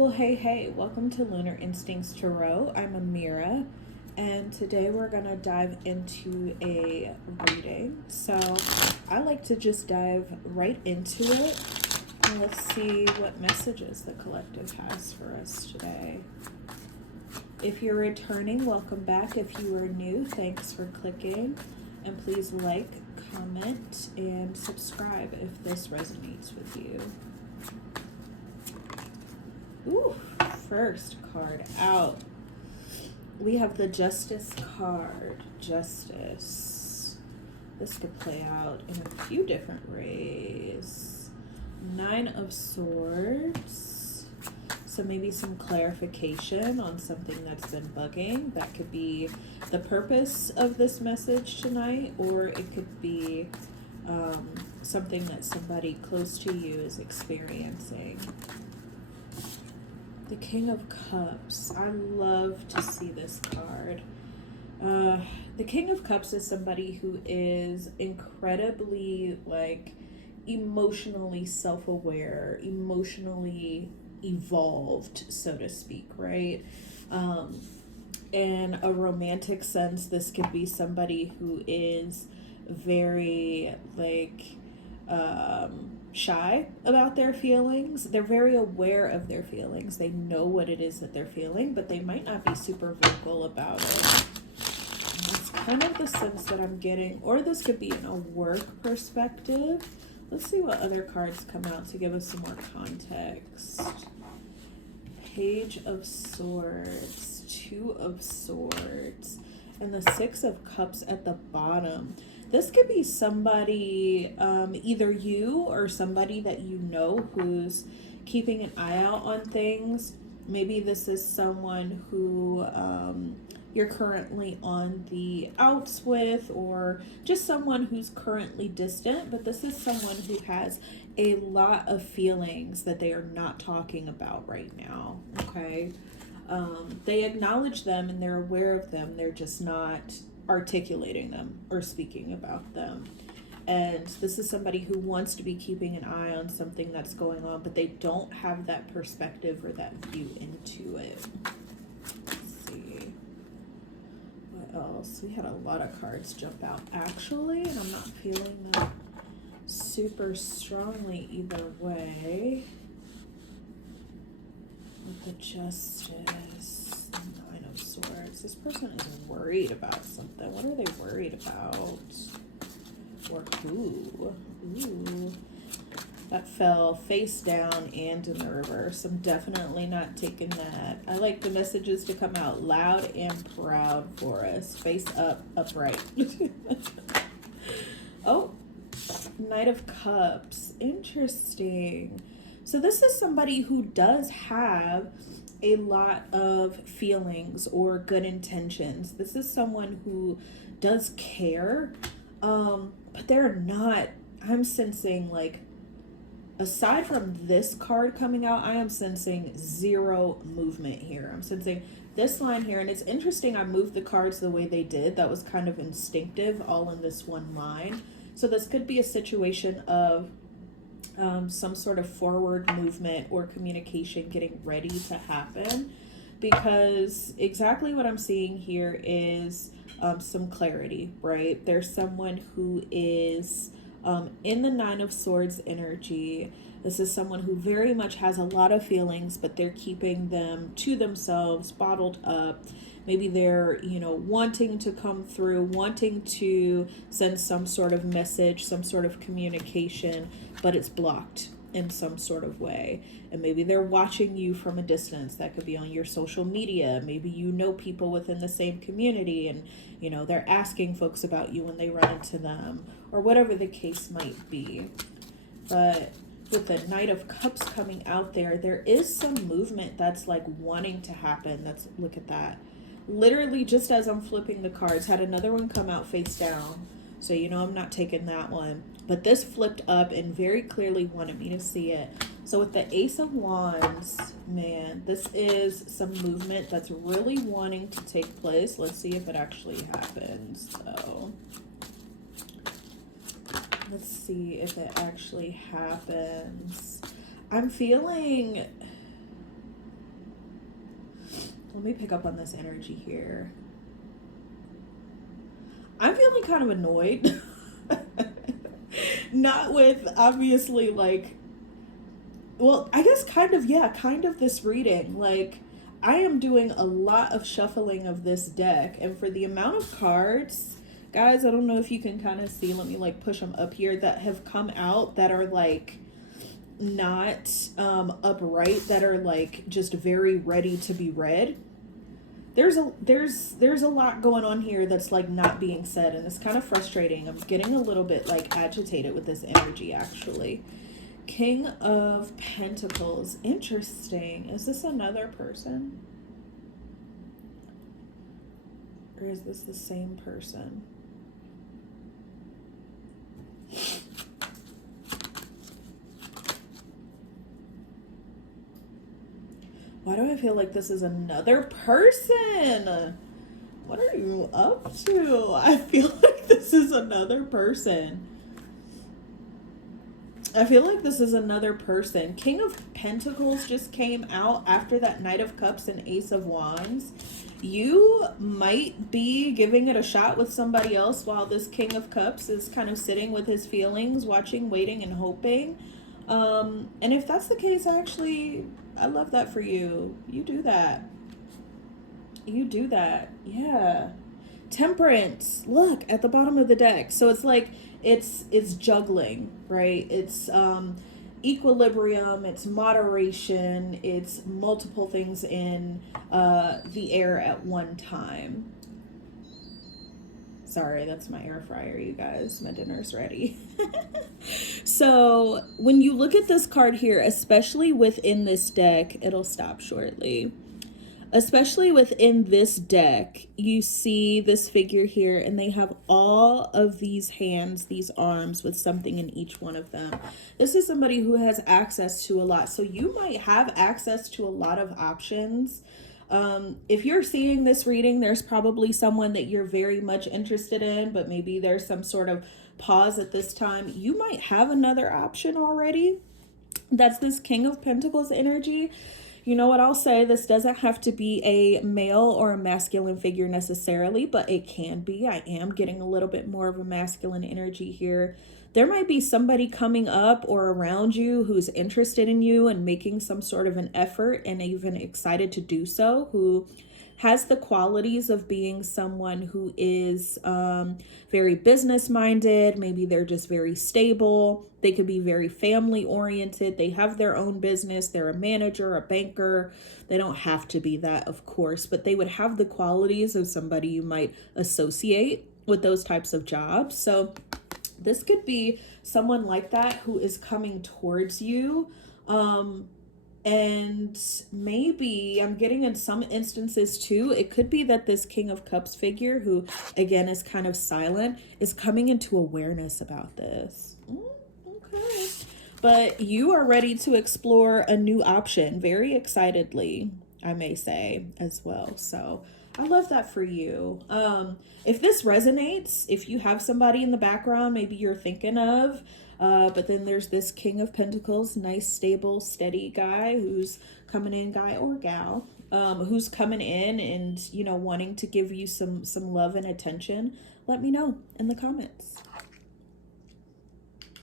Well, hey, welcome to Lunar Instincts Tarot. I'm Amira, and today we're going to dive into a reading. So I like to just dive right into it, and let's see what messages the collective has for us today. If you're returning, welcome back. If you are new, thanks for clicking, and please like, comment, and subscribe if this resonates with you. Ooh, first card out. We have the Justice card. Justice. This could play out in a few different ways. 9 of Swords. So maybe some clarification on something that's been bugging. That could be the purpose of this message tonight, or it could be something that somebody close to you is experiencing. The King of Cups. I love to see this card. The King of Cups is somebody who is incredibly, emotionally self-aware, emotionally evolved, so to speak, right? In a romantic sense, this could be somebody who is very, shy about their feelings. They're very aware of their feelings. They know what it is that they're feeling, but they might not be super vocal about it. That's kind of the sense that I'm getting. Or this could be in a work perspective. Let's see what other cards come out to give us some more context. Page of Swords, 2 of Swords, and the 6 of Cups at the bottom. This could be somebody, either you or somebody that you know who's keeping an eye out on things. Maybe this is someone who you're currently on the outs with, or just someone who's currently distant, but this is someone who has a lot of feelings that they are not talking about right now, okay? They acknowledge them and they're aware of them. They're just not articulating them or speaking about them. And this is somebody who wants to be keeping an eye on something that's going on, but they don't have that perspective or that view into it. Let's see. What else? We had a lot of cards jump out, actually, and I'm not feeling that super strongly either way. With the Justice, the 9 of Swords. This person is worried about something. What are they worried about? Or who? Ooh. That fell face down and in the reverse. I'm definitely not taking that. I like the messages to come out loud and proud for us. Face up, upright. Oh, Knight of Cups. Interesting. So this is somebody who does have a lot of feelings or good intentions. This is someone who does care, but they're not, I'm sensing, aside from this card coming out, I am sensing zero movement here. I'm sensing this line here, and it's interesting I moved the cards the way they did. That was kind of instinctive, all in this one line. So this could be a situation of some sort of forward movement or communication getting ready to happen, because exactly what I'm seeing here is some clarity, right? There's someone who is in the 9 of Swords energy. This is someone who very much has a lot of feelings, but they're keeping them to themselves, bottled up. Maybe they're, wanting to come through, wanting to send some sort of message, some sort of communication, but it's blocked in some sort of way. And maybe they're watching you from a distance. That could be on your social media. Maybe you know people within the same community and, they're asking folks about you when they run into them, or whatever the case might be. But with the Knight of Cups coming out there is some movement that's wanting to happen. Look at that. Literally, just as I'm flipping the cards, had another one come out face down. So I'm not taking that one. But this flipped up and very clearly wanted me to see it. So with the Ace of Wands, man, this is some movement that's really wanting to take place. Let's see if it actually happens. So let's see if it actually happens. I'm feeling Let me pick up on this energy here. I'm feeling kind of annoyed. Not with, obviously, like, well, I guess kind of, yeah, kind of this reading. Like, I am doing a lot of shuffling of this deck, and for the amount of cards, guys, I don't know if you can kind of see, let me like push them up here, that have come out that are like not upright, that are like just very ready to be read. There's a lot going on here that's like not being said, and it's kind of frustrating. I'm getting a little bit like agitated with this energy, actually. King of Pentacles. Interesting. Is this another person? Or is this the same person? Why do I feel like this is another person? What are you up to? I feel like this is another person. I feel like this is another person. King of Pentacles just came out after that Knight of Cups and Ace of Wands. You might be giving it a shot with somebody else while this King of Cups is kind of sitting with his feelings, watching, waiting, and hoping. And if that's the case, I love that for you. You do that. You do that. Yeah. Temperance. Look at the bottom of the deck. So it's like it's juggling, right? It's equilibrium, it's moderation, it's multiple things in the air at one time. Sorry, that's my air fryer, you guys. My dinner's ready. So when you look at this card here, especially within this deck, it'll stop shortly. Especially within this deck, you see this figure here, and they have all of these hands, these arms with something in each one of them. This is somebody who has access to a lot. So you might have access to a lot of options. If you're seeing this reading, there's probably someone that you're very much interested in, but maybe there's some sort of pause at this time. You might have another option already. That's this King of Pentacles energy. You know what I'll say? This doesn't have to be a male or a masculine figure necessarily, but it can be. I am getting a little bit more of a masculine energy here. There might be somebody coming up or around you who's interested in you and making some sort of an effort and even excited to do so, who has the qualities of being someone who is very business minded. Maybe they're just very stable. They could be very family oriented. They have their own business. They're a manager, a banker. They don't have to be that, of course, but they would have the qualities of somebody you might associate with those types of jobs. So this could be someone like that who is coming towards you. And maybe I'm getting in some instances too, it could be that this King of Cups figure, who again is kind of silent, is coming into awareness about this. Okay. But you are ready to explore a new option very excitedly, I may say, as well. So I love that for you. If this resonates, if you have somebody in the background maybe you're thinking of, but then there's this King of Pentacles, nice, stable, steady guy who's coming in, guy or gal, who's coming in and, you know, wanting to give you some love and attention, let me know in the comments.